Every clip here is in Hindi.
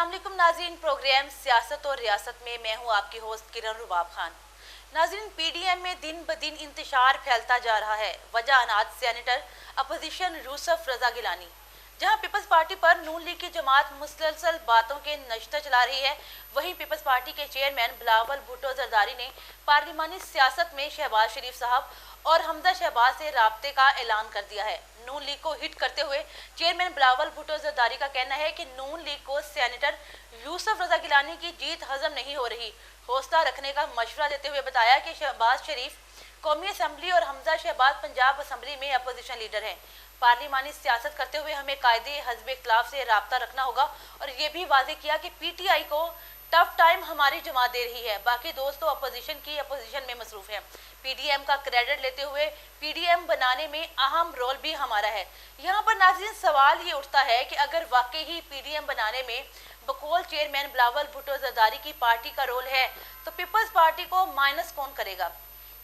अस्सलाम वालेकुम नाज़रीन, प्रोग्राम सियासत और रियासत में मैं हूं आपकी होस्ट किरण रुबाब खान। नाज़रीन, पीडीएम में दिन ब दिन इंतशार फैलता जा रहा है। वजह अनाज सेनेटर अपोजिशन यूसुफ रजा गिलानी। जहां पीपल्स पार्टी पर नून लीग की जमात मुसलसल बातों के नश्तर चला रही है, वहीं पीपल्स पार्टी के चेयरमैन बिलावल भुट्टो जरदारी ने पार्लिमानी सियासत में शहबाज शरीफ साहब और हमजा शहबाज से राब्ते का ऐलान कर दिया है। नून लीग को हिट करते हुए चेयरमैन बिलावल भुट्टो जरदारी का कहना है कि नून लीग को सेनेटर यूसुफ रजा गिलानी की जीत हजम नहीं हो रही। हौसला रखने का मशवरा देते हुए बताया कि शहबाज शरीफ कौमी असम्बली और हमजा शहबाज पंजाब असम्बली में अपोजिशन लीडर हैं। पार्लिमानी सियासत करते हुए हमें कायदे हज़्ब इख्तिलाफ से राब्ता रखना होगा और ये भी वाजे किया कि पीटीआई को टफ टाइम हमारी जमात दे रही है। बाकी दोस्तों अपोजिशन की अपोजिशन में मसरूफ हैं। पीडीएम का क्रेडिट लेते हुए पीडीएम बनाने में अहम रोल भी हमारा है। यहाँ पर नाज़रीन सवाल ये उठता है कि अगर वाकई ही पीडीएम बनाने में बकौल चेयरमैन बिलावल भुट्टो जरदारी की पार्टी का रोल है तो पीपल्स पार्टी को माइनस कौन करेगा?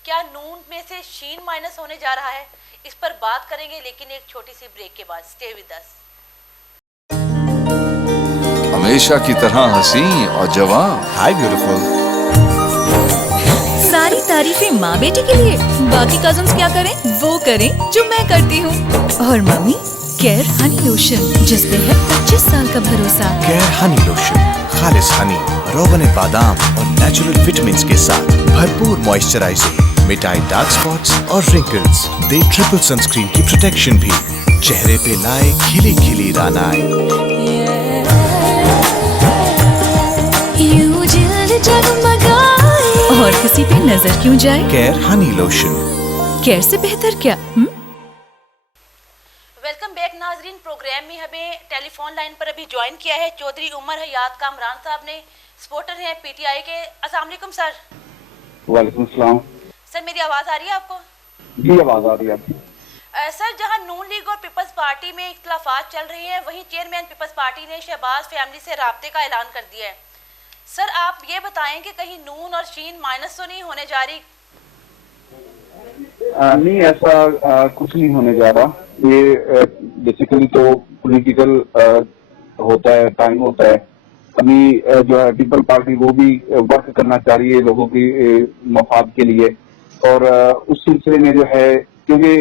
क्या नून में से शीन माइनस होने जा रहा है? इस पर बात करेंगे, लेकिन एक छोटी सी ब्रेक के बाद। Stay with us. हमेशा की तरह हंसी और जवान। हाय ब्यूटीफुल। सारी तारीफें माँ बेटी के लिए, बाकी कजन्स क्या करें वो करें जो मैं करती हूँ। और मम्मी केयर हनी लोशन, जिस पे है 25 साल का भरोसा। केयर हनी लोशन खालिस हनी, रोगन बादाम और नेचुरल विटामिन्स के साथ भरपूर मॉइस्चराइजिंग, मिटाई डार्क स्पॉट्स और रिंकल्स, दे ट्रिपल सनस्क्रीन की प्रोटेक्शन भी, चेहरे पे लाए खिली खिली रानाएं। और किसी पे नजर क्यों जाए? Care Honey lotion. केयर से बेहतर क्या? वेलकम बैक नाजरीन। प्रोग्राम में हमें टेलीफोन लाइन पर अभी ज्वाइन किया है चौधरी उमर हयात कामरान साहब ने, सपोर्टर हैं पीटीआई के। अस्सलाम वालेकुम सर। वालेकुम सलाम। सर मेरी आवाज़ आ रही है आपको? जी आवाज़ आ रही है। सर जहां नून लीग और पीपल्स पार्टी में इख्तिलाफात चल रही है, वहीं चेयरमैन पीपल्स पार्टी ने शहबाज फैमिली से राब्ते का ऐलान कर दिया है। सर आप ये बताएं कि कहीं नून और शीन माइनस तो नहीं होने जा रही? नहीं, ऐसा कुछ नहीं होने जा रहा। ये बेसिकली तो पॉलिटिकल होता है, टाइम होता है। अभी जो है पीपल पार्टी वो भी वर्क करना चाह रही है लोगों की मफाद के लिए, और उस सिलसिले में जो है, क्योंकि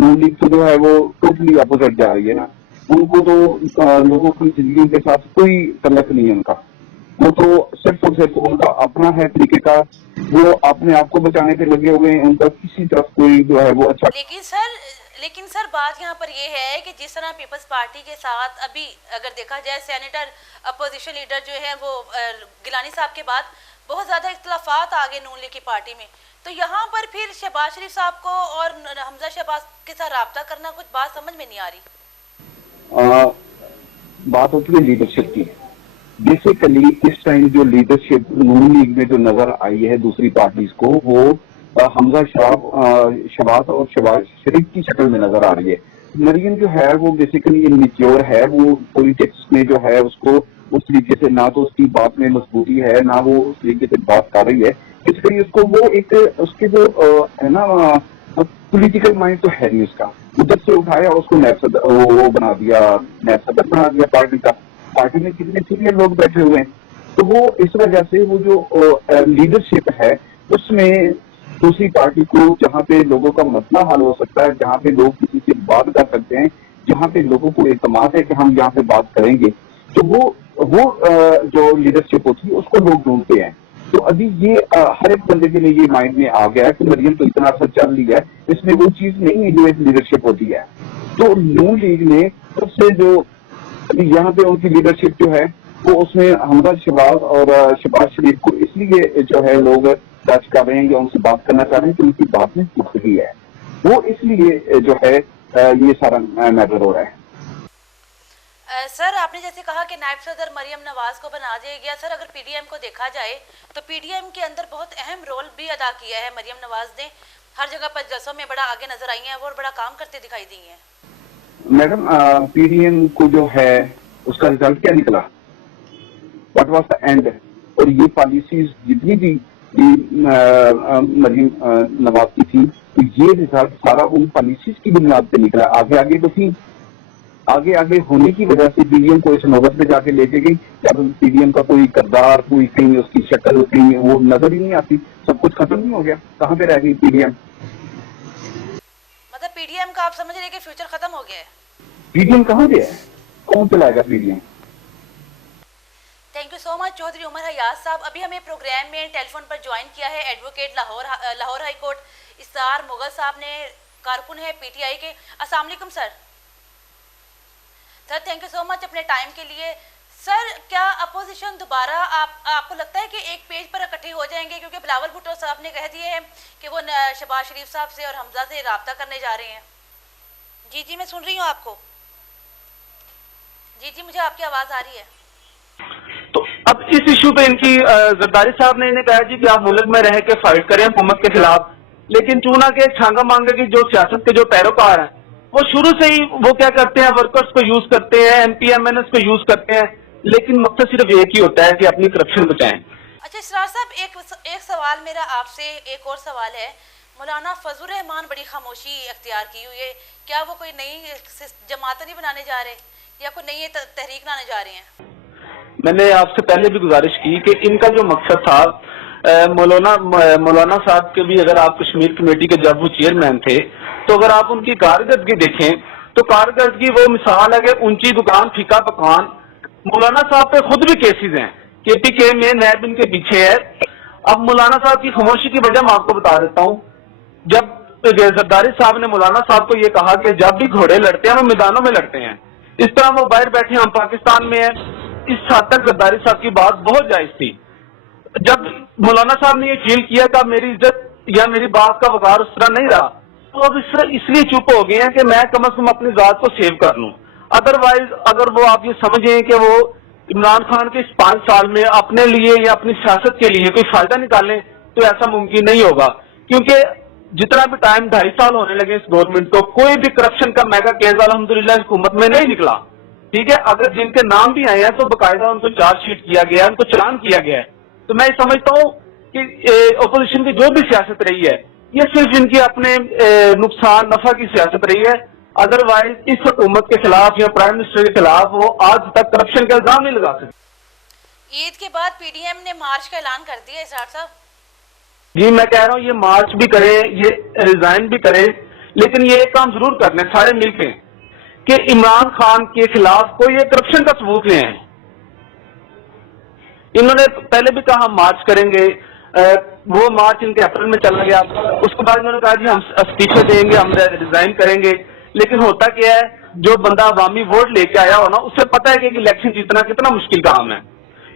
नून लीग तो जो है वो टोटली अपोजिट जा रही है ना, उनको तो लोगों की जिंदगी के साथ कोई तल्लक नहीं है उनका। वो तो सिर्फ और सिर्फ उनका अपना है तरीकेकार, वो अपने आप को बचाने पे लगे हुए हैं, उनका किसी तरफ कोई जो है वो अच्छा। लेकिन सर बात यहाँ पर ये है कि जिस तरह पीपल्स पार्टी के साथ अभी अगर देखा जाए सेनेटर अपोजिशन लीडर जो है वो गिलानी साहब के बाद बहुत ज़्यादा इख्तिलाफात आ गए नून लीग की पार्टी में, तो यहाँ पर फिर शहबाज शरीफ साहब को और हमजा शहबाज के साथ राब्ता करना कुछ बात समझ में नहीं आ रही। बात होती है लीडरशिप की। बेसिकली इस टाइम जो लीडरशिप नून लीग में जो नजर आई है दूसरी पार्टीज को, वो हमजा शहबाज और शहबाज शरीफ की शक्ल में नजर आ रही है। मरियम जो है वो बेसिकली इनमेच्योर है, वो पॉलिटिक्स में जो है उसको उस तरीके से ना तो उसकी बात में मजबूती है, ना वो उस तरीके से बात कर रही है। इसलिए उसको वो एक उसके जो है ना पॉलिटिकल माइंड तो है नहीं उसका, उधर से उठाया उसको नैब सदर वो बना दिया, नैब सदर बना दिया पार्टी का। पार्टी में कितने सीनियर लोग बैठे हुए हैं, तो वो इस वजह से वो जो लीडरशिप है उसमें दूसरी पार्टी को, जहाँ पे लोगों का मसला हल हो सकता है, जहाँ पे लोग किसी से बात कर सकते हैं, जहाँ पे लोगों को एतमाद है कि हम यहाँ पे बात करेंगे, तो वो जो लीडरशिप होती है उसको लोग ढूंढते हैं। तो अभी ये हर एक बंदे के लिए ये माइंड में आ गया है कि मरियम तो इतना अच्छा चल रही है, इसमें वो चीज नहीं है जो एक लीडरशिप होती है। तो नून लीग ने सबसे जो अभी यहाँ पे उनकी लीडरशिप जो है वो उसमें हमजा शहबाज और शहबाज शरीफ को इसलिए जो है लोग टच कर रहे हैं या उनसे बात करना चाह रहे हैं कि उनकी बात में पुख्तगी है, वो इसलिए जो है ये सारा मैटर हो रहा है। सर आपने जैसे कहा कि नायब सदर मरियम नवाज को बना दिया गया। सर अगर पीडीएम को देखा जाए तो पीडीएम के अंदर बहुत अहम रोल भी अदा किया है मरियम नवाज ने, हर जगह पर जलसों में बड़ा आगे नजर आई हैं और बड़ा काम करते दिखाई दी हैं। मैडम पीडीएम को जो है उसका रिजल्ट क्या निकला, व्हाट वाज द एंड? और ये पॉलिसीज जितनी भी मरियम नवाज की थी, तो ये रिजल्ट सारा उन पॉलिसीज की बुनियाद पे निकला। आगे आगे तो थी, आगे आगे होने की वजह से पीडीएम को इस नौबत पे जाके लेके गई। अब पीडीएम का कोई किरदार, कोई कहीं उसकी शक्ल कहीं वो नजर ही नहीं आती, सब कुछ खत्म नहीं हो गया, कहाँ पे रह गई पीडीएम? मतलब पीडीएम का आप समझ रहे हैं कि फ्यूचर खत्म हो गया है? पीडीएम कहाँ गया है? कौन चलाएगा PDM? Thank you so much Chaudhry Umar Hayat Sahab. अभी हमें प्रोग्राम में टेलीफोन पर ज्वाइन किया है एडवोकेट लाहौर हाई कोर्ट इस्तार मुगल साहब ने, कारकुन है पीटीआई के। अस्सलाम वालेकुम sir. Sir thank you so much अपने टाइम के लिए। सर क्या अपोजिशन दोबारा आपको लगता है कि एक पेज पर इकट्ठे हो जाएंगे? क्योंकि बिलावल भुट्टो साहब ने कह दिए हैं कि वो शहबाज शरीफ साहब से और हमजा से राब्ता करने जा रहे हैं। जी जी मैं सुन रही हूँ आपको। जी जी मुझे आपकी आवाज़ आ रही है। तो अब इस इशू पे इनकी जरदारी साहब ने इन्हें कहा जी कि आप मुल्क में रह के फाइट करें हुकूमत के खिलाफ, लेकिन चूना के छांगा मांगे की जो सियासत के जो पैरोकार हैं वो शुरू से ही वो क्या करते हैं, वर्कर्स को यूज करते हैं, एमपीएमएनएस को यूज करते हैं, लेकिन मकसद सिर्फ एक ही होता है कि अपनी करप्शन बचाएं। अच्छा इसरार साहब एक सवाल मेरा आपसे, एक और सवाल है। मौलाना फजल रहमान बड़ी खामोशी अख्तियार की हुई है, क्या वो कोई नई जमात नहीं बनाने जा रहे या कोई नई तहरीक लाने जा रहे हैं? मैंने आपसे पहले भी गुजारिश की कि इनका जो मकसद था, मौलाना साहब के भी अगर आप कश्मीर कमेटी के जब वो चेयरमैन थे तो अगर आप उनकी कारकर्दगी देखें तो कारकर्दगी वो मिसाल है कि ऊंची दुकान फीका पकवान। मौलाना साहब पे खुद भी केसेस हैं, केपीके में नैब इनके पीछे है। अब मौलाना साहब की खामोशी की वजह मैं आपको बता देता हूँ। जब जरदारी साहब ने मौलाना साहब को ये कहा कि जब भी घोड़े लड़ते हैं वो मैदानों में लड़ते हैं, इस तरह वो बाहर बैठे हम पाकिस्तान में हैं, इस हद तक जरदारी साहब की बात बहुत जायज थी। जब मौलाना साहब ने ये फील किया कि मेरी इज्जत या मेरी बात का वकार उस तरह नहीं रहा, तो अब इसलिए चुप हो गए हैं कि मैं कम से कम अपनी जात को सेव कर लूं। अदरवाइज अगर वो आप ये समझें कि वो इमरान खान के इस 5 साल में अपने लिए या अपनी सियासत के लिए कोई फायदा निकालें तो ऐसा मुमकिन नहीं होगा, क्योंकि जितना भी टाइम 2.5 साल होने लगे इस गवर्नमेंट को, कोई भी करप्शन का मेगा केस अल्हम्दुलिल्लाह इस हुकूमत में नहीं निकला। ठीक है, अगर जिनके नाम भी आए हैं तो बाकायदा उनको चार्जशीट किया गया है, उनको चालान किया गया है। तो मैं समझता हूँ कि ओपोजिशन की जो भी सियासत रही है ये सिर्फ इनकी अपने नुकसान नफा की सियासत रही है। अदरवाइज इस हुकूमत के खिलाफ या प्राइम मिनिस्टर के खिलाफ वो आज तक करप्शन का इल्जाम नहीं लगा सकते। ईद के बाद पीडीएम ने मार्च का ऐलान कर दिया इसरार साहब। जी मैं कह रहा हूँ ये मार्च भी करे, ये रिजाइन भी करे, लेकिन ये एक काम जरूर कर लें सारे मिलके कि इमरान खान के खिलाफ कोई ये करप्शन का सबूत ले आए। इन्होंने पहले भी कहा हम मार्च करेंगे, वो मार्च इनके अप्रैल में चला गया, उसके बाद इन्होंने कहा जी हम इस्तीफे देंगे, हम रिजाइन करेंगे। लेकिन होता क्या है, जो बंदा अवामी वोट लेके आया हो ना उससे पता है कि इलेक्शन जीतना कितना मुश्किल काम है।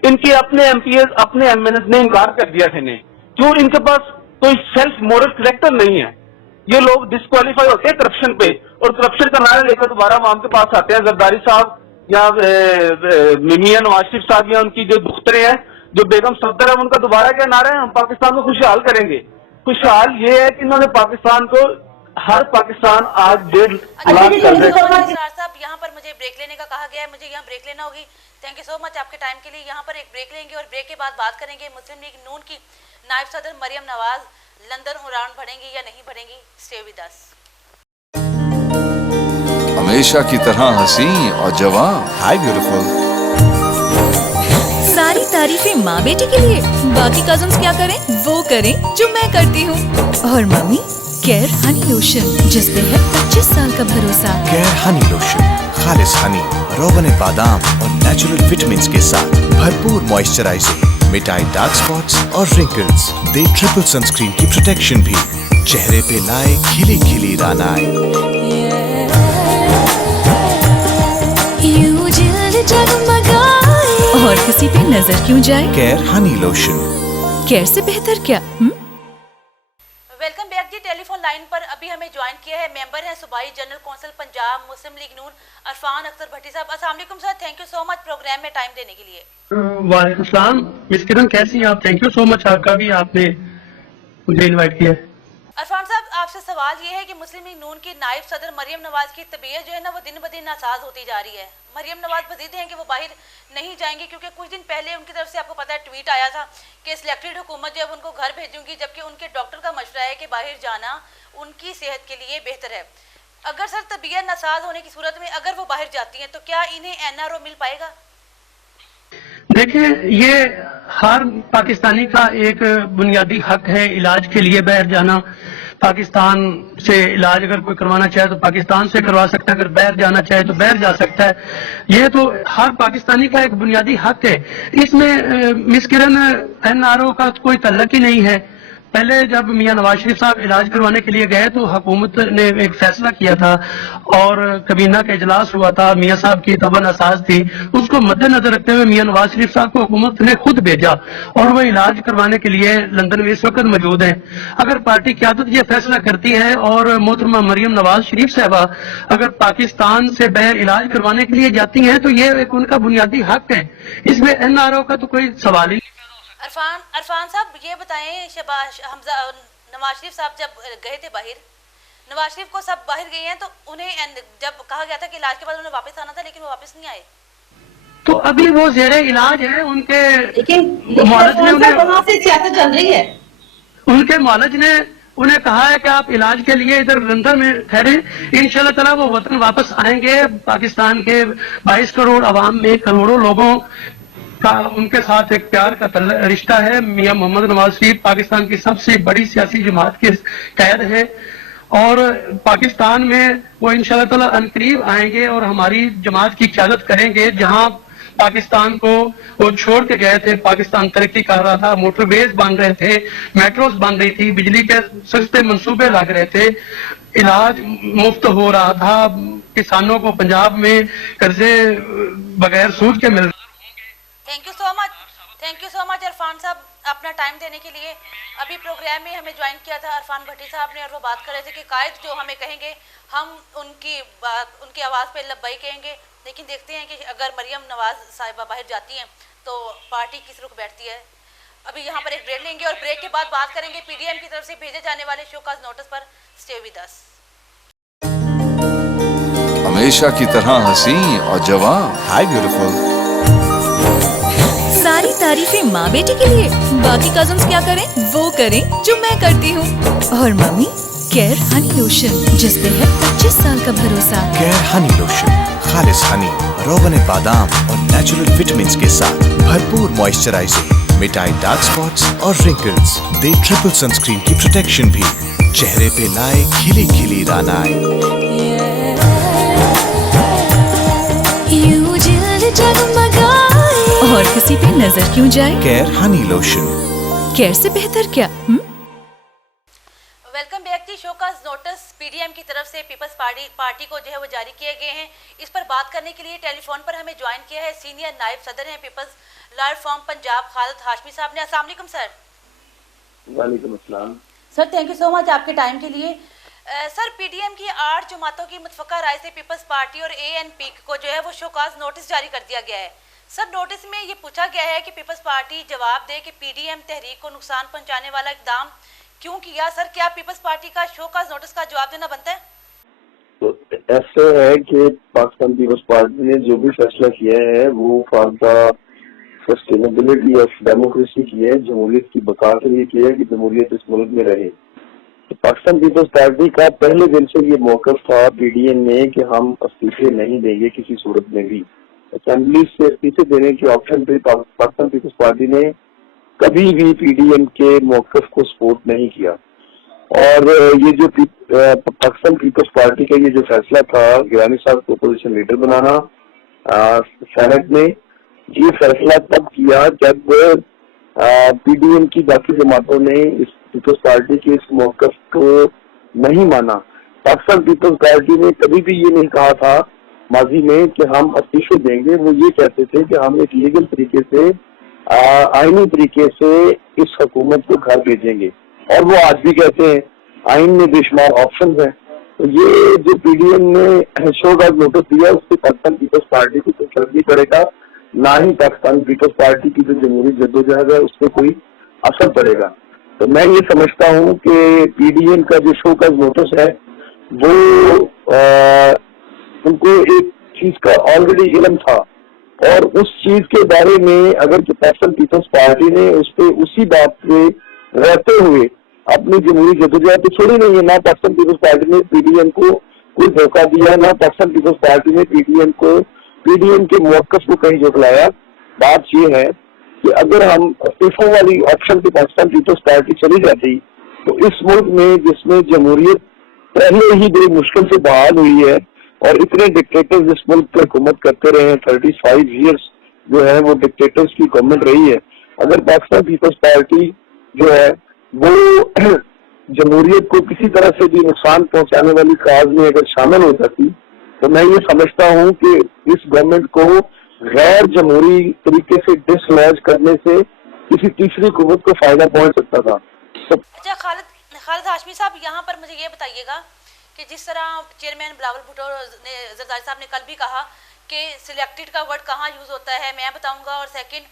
इनके अपने एमपीएस अपने एमएनएस ने इनकार कर दिया था इन्हें, क्यों? इनके पास कोई सेल्फ मोरल कैरेक्टर नहीं है। ये लोग डिस्क्वालीफाई होते हैं करप्शन पे, और करप्शन का नारा लेकर दोबारा आवाम के पास आते हैं। जरदारी साहब या मियां नवाज शरीफ साहब या उनकी जो दुख्तरे हैं, जो बेगम सफदर है, उनका दोबारा क्या नारा है, हम पाकिस्तान को खुशहाल करेंगे। खुशहाल ये है कि इन्होंने पाकिस्तान को, हर पाकिस्तान आज 1.5 लाख कर रहे हैं। साहब यहाँ पर मुझे ब्रेक लेने का कहा गया है, मुझे यहाँ ब्रेक लेना होगी। थैंक यू सो मच आपके टाइम के लिए। यहाँ पर एक ब्रेक लेंगे और ब्रेक के बाद बात करेंगे मुस्लिम लीग नून की नायब सदर मरियम नवाज लंदन उड़ान भरेंगी या नहीं भरेंगी। Stay with us. हमेशा की तरह हंसी और जवान। हाय ब्यूटीफुल। सारी तारीफें माँ बेटी के लिए, बाकी कजन्स क्या करें वो करें जो मैं करती हूँ। और मम्मी केयर हनी लोशन, जिस पे है 25 साल का भरोसा। केयर हनी लोशन, खालिस हनी, रोगन बादाम और नेचुरल विटामिन्स के साथ भरपूर मॉइस्चराइजिंग, मिटाई डार्क स्पॉट्स और रिंकल्स, दे ट्रिपल सनस्क्रीन की प्रोटेक्शन भी, चेहरे पे लाए खिली खिली रानाएं। और किसी पे नजर क्यों जाए, केयर हनी लोशन। केयर से बेहतर क्या? वेलकम बैक जी। टेलीफोन लाइन पर अभी हमें ज्वाइन किया है, मेंबर हैं सूबाई general council Punjab Muslim League नून अरफान अख्तर भट्टी साहब। अस्सलाम वालेकुम sir, thank you so much programme में टाइम देने के लिए। वालेकुम सलाम मिस किरण, कैसी हैं आप? थैंक यू सो मच आपका भी, आपने मुझे इनवाइट किया। अरफान साहब आपसे सवाल ये है कि मुस्लिम लीग नून की नायब सदर मरियम नवाज की तबीयत जो है ना वो दिन ब दिन नासाज होती जा रही है। मरियम नवाज वजीद हैं कि वो बाहर नहीं जाएंगे, क्योंकि कुछ दिन पहले उनकी तरफ से आपको पता है ट्वीट आया था कि सिलेक्टेड हुकूमत जो है उनको घर भेजूंगी, जबकि उनके डॉक्टर का मशवरा है कि बाहर जाना उनकी सेहत के लिए बेहतर है। अगर सर तबीयत नासाज होने की सूरत में अगर वो बाहर जाती हैं तो क्या इन्हें एनआरओ मिल पाएगा? देखिए, ये हर पाकिस्तानी का एक बुनियादी हक है इलाज के लिए बाहर जाना। पाकिस्तान से इलाज अगर कोई करवाना चाहे तो पाकिस्तान से करवा सकता है, अगर बाहर जाना चाहे तो बाहर जा सकता है। ये तो हर पाकिस्तानी का एक बुनियादी हक है। इसमें मिस किरण एनआरओ का कोई तल्लक ही नहीं है। पहले जब मियां नवाज शरीफ साहब इलाज करवाने के लिए गए तो हुकूमत ने एक फैसला किया था और कबीना का इजलास हुआ था, मियां साहब की तबन असाज थी, उसको मद्देनजर रखते हुए मियां नवाज शरीफ साहब को हुकूमत ने खुद भेजा और वो इलाज करवाने के लिए लंदन में इस वक्त मौजूद हैं। अगर पार्टी क़यादत ये फैसला करती है और मोहतरमा मरियम नवाज शरीफ साहबा अगर पाकिस्तान से बाहर इलाज करवाने के लिए जाती हैं तो ये एक उनका बुनियादी हक है। इसमें एनआरओ का तो कोई सवाल ही नहीं। अरफान साहब ये बताएं, शहबाज हमजा नवाज शरीफ साहब जब गए थे बाहर, नवाज शरीफ को सब बाहर गए हैं तो उन्हें जब कहा गया था कि इलाज के बाद उन्हें वापस आना था लेकिन वो वापस नहीं आए, तो अभी वो जेरे इलाज है। उनके मुआलज ने सियासत चल रही है, उनके मुआलज ने उन्हें कहा है कि आप इलाज के लिए इधर लंदन में ठहरे, इंशाल्लाह ताला वो वतन वापस आएंगे। पाकिस्तान के 22 करोड़ अवाम में करोड़ों लोगों का उनके साथ एक प्यार का रिश्ता है। मियां मोहम्मद नवाज शरीफ पाकिस्तान की सबसे बड़ी सियासी जमात के कैद है और पाकिस्तान में वो इंशाल्लाह ताला अनकरीब आएंगे और हमारी जमात की क़यादत करेंगे। जहां पाकिस्तान को वो छोड़ के गए थे, पाकिस्तान तरक्की कर रहा था, मोटरवेज बन रहे थे, मेट्रोज बन रही थी, बिजली के सस्ते मंसूबे लग रहे थे, इलाज मुफ्त हो रहा था, किसानों को पंजाब में कर्जे बगैर सूद के मिल। Thank you so much Arfan Sahab अपना टाइम देने के लिए। अभी प्रोग्राम में हमें ज्वाइन किया था अरफान भट्टी साहब ने और वो बात कर रहे थे कि कायद जो हमें कहेंगे हम उनकी आवाज़ पे लब्बई कहेंगे, लेकिन देखते हैं कि अगर मरियम नवाज साहिबा बाहर जाती हैं तो पार्टी किस रुख बैठती है। अभी यहाँ पर एक ब्रेक लेंगे और ब्रेक के बाद बात करेंगे पीडीएम की तरफ से भेजे जाने वाले शोकाज नोटिस पर। Stay with us. हमेशा की तरह हंसी और जवान। हाय ब्यूटीफुल। सारी तारीफें माँ बेटी के लिए, बाकी कजन्स क्या करें वो करें जो मैं करती हूँ। और मम्मी केयर हनी लोशन जिस पे है 25 साल का भरोसा। केयर हनी लोशन खालिस हनी, रोगन बादाम और नेचुरल विटामिन्स के साथ भरपूर मॉइस्चराइजिंग, मिटाई डार्क स्पॉट्स और रिंकल्स, दे ट्रिपल सनस्क्रीन की प्रोटेक्शन भी, चेहरे पे लाए खिली खिली रानाएं। और किसी पे नजर क्यों जाए, केयर हनी लोशन। केयर से बेहतर क्या? Welcome back to show cause notice. PDM की तरफ से पीपल्स पार्टी को जो है वो जारी किए गए हैं। इस पर बात करने के लिए टेलीफोन पर हमें ज्वाइन किया है सीनियर नायब सदर हैं people's lawyer from Punjab Khalid Hashmi sahab ने। अस्सलाम वालेकुम सर। वालेकुम अस्सलाम sir, thank you so much आपके टाइम के लिए। सर, पीडीएम की 8 जमातों की मुतफ़क़ा राय से पीपल्स पार्टी और एएनपी को जो है वो शोकाज नोटिस जारी कर दिया गया है। सर, नोटिस में ये पूछा गया है कि पीपल्स पार्टी जवाब दे कि पीडीएम तहरीक को नुकसान पहुंचाने वाला इक़दाम क्यों किया। सर, क्या पीपल्स पार्टी का शोकाज नोटिस का जवाब देना बनता है? तो ऐसे है कि पाकिस्तान पीपल्स पार्टी ने जो भी फैसला किया है वो for the sustainability of democracy किया है, जमहूरियत की बका के लिए किया है कि जमहूरियत इस मुल्क में रहे। तो पाकिस्तान पीपल्स पार्टी का पहले दिन से ये मौक़िफ़ था पीडीएम में कि हम इस्तीफे नहीं देंगे किसी सूरत में भी। असेंबली से इस्तीफे देने के ऑप्शन पे पाकिस्तान पीपल्स पार्टी ने कभी भी पीडीएम के मौक़िफ़ को सपोर्ट नहीं किया। और ये जो पाकिस्तान पीपल्स पार्टी का ये जो फैसला था गिलानी साहब को अपोजिशन लीडर बनाना सेनेट में, ये फैसला तब किया जब पीडीएम की बाकी जमातों ने इस पीपल्स पार्टी के इस मौक़िफ़ को नहीं माना। पाकिस्तान पीपल्स पार्टी ने कभी भी ये नहीं कहा था माजी में कि हम इस्तीफे देंगे। वो ये कहते थे कि हम एक लीगल तरीके से आईनी तरीके से इस हुकूमत को घर भेजेंगे, और वो आज भी कहते हैं। आइन में बेशुमार ऑप्शन है। तो ये जो पीडीएम ने शोकाज नोटिस दिया उससे पाकिस्तान पीपल्स पार्टी को कोई फर्क नहीं पड़ेगा, ना ही पाकिस्तान पीपल्स पार्टी की जो जमहूरी जद्दोजहद है उससे कोई असर पड़ेगा। तो मैं ये समझता हूँ कि पीडीएम का जो शोकाज नोटिस है वो उनको एक चीज का ऑलरेडी इल्म था, और उस चीज के बारे में अगर पाकिस्तान पीपल्स पार्टी ने उस पे उसी बात पे रहते हुए अपनी जमहूरी जद्दोजहद तो छोड़ी नहीं है। ना पाकिस्तान पीपल्स पार्टी ने पीडीएम को कोई धोखा दिया, ना पाकिस्तान पीपल्स पार्टी ने पीडीएम के मौकफ को कहीं झुकलाया। बात ये है कि अगर हम इस्तीफों वाली ऑप्शन पे पाकिस्तान पीपल्स पार्टी चली जाती तो इस मुल्क में जिसमें जमहूरियत पहले ही बड़ी मुश्किल से बहाल हुई है और इतने डिक्टेटर्स इस मुल्क पर हुकूमत करते रहे हैं, 35 ईयर्स जो है वो डिक्टेटर्स की गवर्नमेंट रही है। अगर पाकिस्तान पीपल्स पार्टी जो है वो जमहूरियत को किसी तरह से भी नुकसान पहुंचाने वाली काज में अगर शामिल हो जाती तो मैं ये समझता हूं कि इस गवर्नमेंट को गैर जमहूरी तरीके से डिसलॉज करने से किसी तीसरी हुकूमत को फायदा पहुंच सकता था। तो अच्छा खालिद हाशमी साहब, यहाँ पर मुझे ये बताइएगा कि जिस तरह चेयरमैन बिलावल भुट्टो ने जरदारी साहब ने कल भी कहा कि सिलेक्टेड का वर्ड कहाँ यूज होता है मैं बताऊंगा, और सेकंड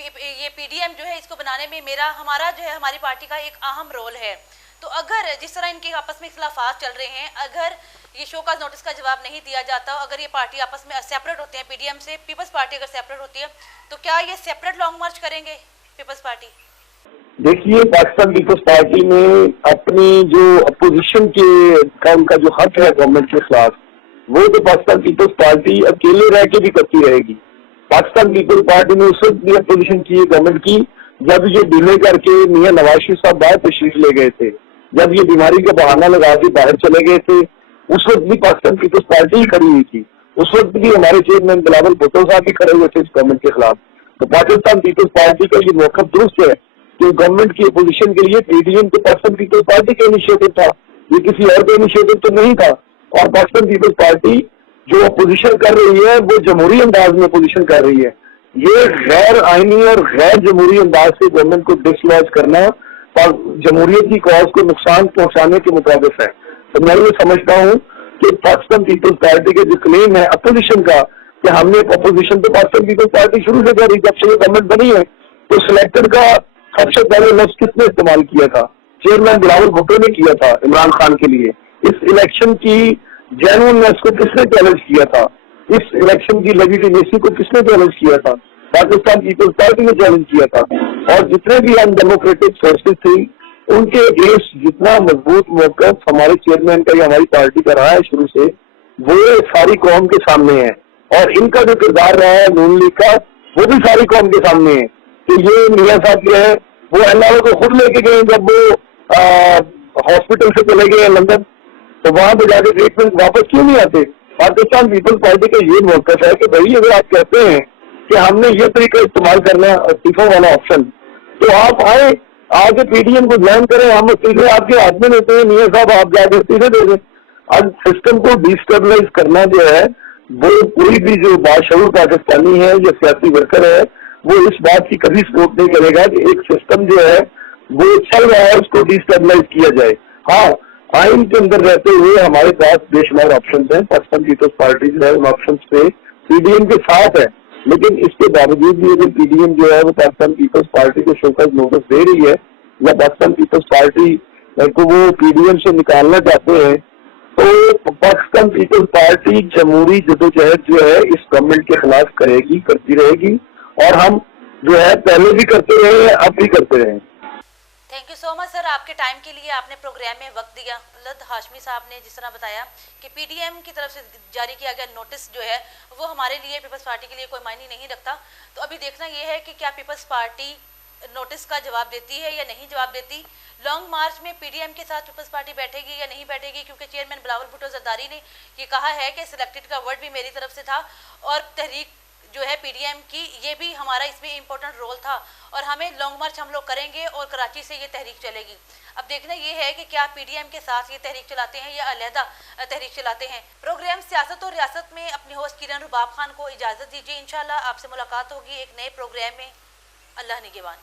ये पीडीएम जो है इसको बनाने में हमारा जो है हमारी पार्टी का एक अहम रोल है। तो अगर जिस तरह इनके आपस में इख्लाफात चल रहे हैं, अगर ये शोकाज नोटिस का जवाब नहीं दिया जाता, अगर ये पार्टी आपस में सेपरेट होते हैं पीडीएम से, पीपल्स पार्टी अगर सेपरेट होती है तो क्या ये सेपरेट लॉन्ग मार्च करेंगे पीपल्स पार्टी? देखिए, पाकिस्तान पीपल्स पार्टी ने अपनी जो अपोजिशन का उनका जो हक है गवर्नमेंट के खिलाफ, वो तो पाकिस्तान पीपल्स पार्टी अकेले रह के भी करती रहेगी। पाकिस्तान पीपल्स पार्टी ने उस वक्त भी अपोजिशन की गवर्नमेंट की जब ये डिले करके मियां नवाज शरीफ साहब बाहर तशरीफ ले गए थे, जब ये बीमारी का बहाना लगा के बाहर चले गए थे, उस वक्त भी पाकिस्तान पीपल्स पार्टी ही खड़ी हुई थी। उस वक्त भी हमारे चेयरमैन बिलावल भुट्टो साहब भी खड़े हुए थे इस गवर्नमेंट के खिलाफ। तो पाकिस्तान पीपल्स पार्टी का ये मौक़िफ़ दुरुस्त है कि गवर्नमेंट की अपोजिशन के लिए पीडीएम तो पाकिस्तान पीपल्स पार्टी का इनिशिएटिव था, ये किसी और का इनिशिएटिव तो नहीं था। और पाकिस्तान पीपल्स पार्टी जो अपोजिशन कर रही है वो जमहूरी अंदाज में अपोजिशन कर रही है। ये गैर आईनी और गैर जमहूरी अंदाज से गवर्नमेंट को डिसलॉज करना जमहूरियत की कॉज को नुकसान पहुंचाने के मुताबिक है। तो मैं ये समझता हूँ कि पाकिस्तान पीपल्स पार्टी के जो क्लेम है अपोजिशन का कि हमने अपोजिशन तो पाकिस्तान पीपल्स पार्टी शुरू से करी, जब से ये गवर्नमेंट बनी है तो सिलेक्टेड का सबसे पहले लफ्ज किसने इस्तेमाल किया था? चेयरमैन बिलावल भुट्टो ने किया था इमरान खान के लिए। इस इलेक्शन की जेन्युइननेस को किसने चैलेंज किया था? इस इलेक्शन की लेजिटिमेसी को किसने चैलेंज किया था? पाकिस्तान पीपल्स पार्टी ने चैलेंज किया था। और जितने भी अनडेमोक्रेटिक फोर्सेस थी उनके अगेंस्ट जितना मजबूत मौक़िफ़ हमारे चेयरमैन का या हमारी पार्टी का रहा है शुरू से, वो सारी कौम के सामने है। और इनका जो किरदार रहा है नून लीग का, वो भी सारी कौम के सामने है। तो ये मियां साहब जो है वो एनआरओ को खुद लेके गए जब वो हॉस्पिटल से चले गए लंदन, तो वहां पे जाके ट्रीटमेंट वापस क्यों नहीं आते? पाकिस्तान पीपल्स पार्टी का ये मौक़िफ़ है कि भाई अगर आप कहते हैं कि हमने ये तरीका इस्तेमाल करना है इस्तीफों वाला ऑप्शन, तो आप आए आगे पीडीएम को ज्वाइन करें, हम इस्तीफे आपके हाथ में लेते हैं, मियां साहब आप जाके इस्तीफे दे दें। अब सिस्टम को डिस्टेबलाइज करना जो है वो कोई भी जो बाशऊर पाकिस्तानी है या सियासी वर्कर है वो इस बात की कभी सपोर्ट नहीं करेगा कि एक सिस्टम जो है वो चल रहा है उसको डिस्टेबलाइज किया जाए। हाँ, आइन के अंदर रहते हुए हमारे पास बेशुमार ऑप्शन है। पाकिस्तान पीपल्स पार्टी जो है उन ऑप्शन पे पीडीएम के साथ है, लेकिन इसके बावजूद भी अगर पीडीएम जो है वो पाकिस्तान पीपल्स पार्टी को शोकॉज नोटिस दे रही है या पाकिस्तान पीपल्स पार्टी को वो पीडीएम से निकालना चाहते हैं, तो पाकिस्तान पीपल्स पार्टी जमहूरी जदोजहद जो है इस गवर्नमेंट के खिलाफ करेगी, करती रहेगी। और हम जो है पहले भी करते रहे, अब भी करते रहे। Thank you so much sir, आपके टाइम के लिए आपने प्रोग्राम में वक्त दिया। खालिद हाशमी साहब ने जिस तरह बताया कि पीडीएम की तरफ से जारी किया गया नोटिस जो है वो हमारे लिए पीपल्स पार्टी के लिए कोई मायने नहीं रखता। तो अभी देखना ये है कि क्या पीपल्स पार्टी नोटिस का जवाब देती है या नहीं जवाब देती। लॉन्ग मार्च में पीडीएम के साथ पीपल्स पार्टी बैठेगी या नहीं बैठेगी, क्योंकि चेयरमैन बिलावल भुट्टो जरदारी ने ये कहा है कि सिलेक्टेड का वर्ड भी मेरी तरफ से था और तहरीक जो है पीडीएम की ये भी हमारा इसमें इम्पोर्टेंट रोल था और हमें लॉन्ग मार्च हम लोग करेंगे और कराची से ये तहरीक चलेगी। अब देखना ये है कि क्या पीडीएम के साथ ये तहरीक चलाते हैं या अलहदा तहरीक चलाते हैं। प्रोग्राम सियासत और रियासत में अपने होस्ट किरण रुबाब खान को इजाज़त दीजिए। इंशाल्लाह आपसे मुलाकात होगी एक नए प्रोग्राम में। अल्लाह निगहबान।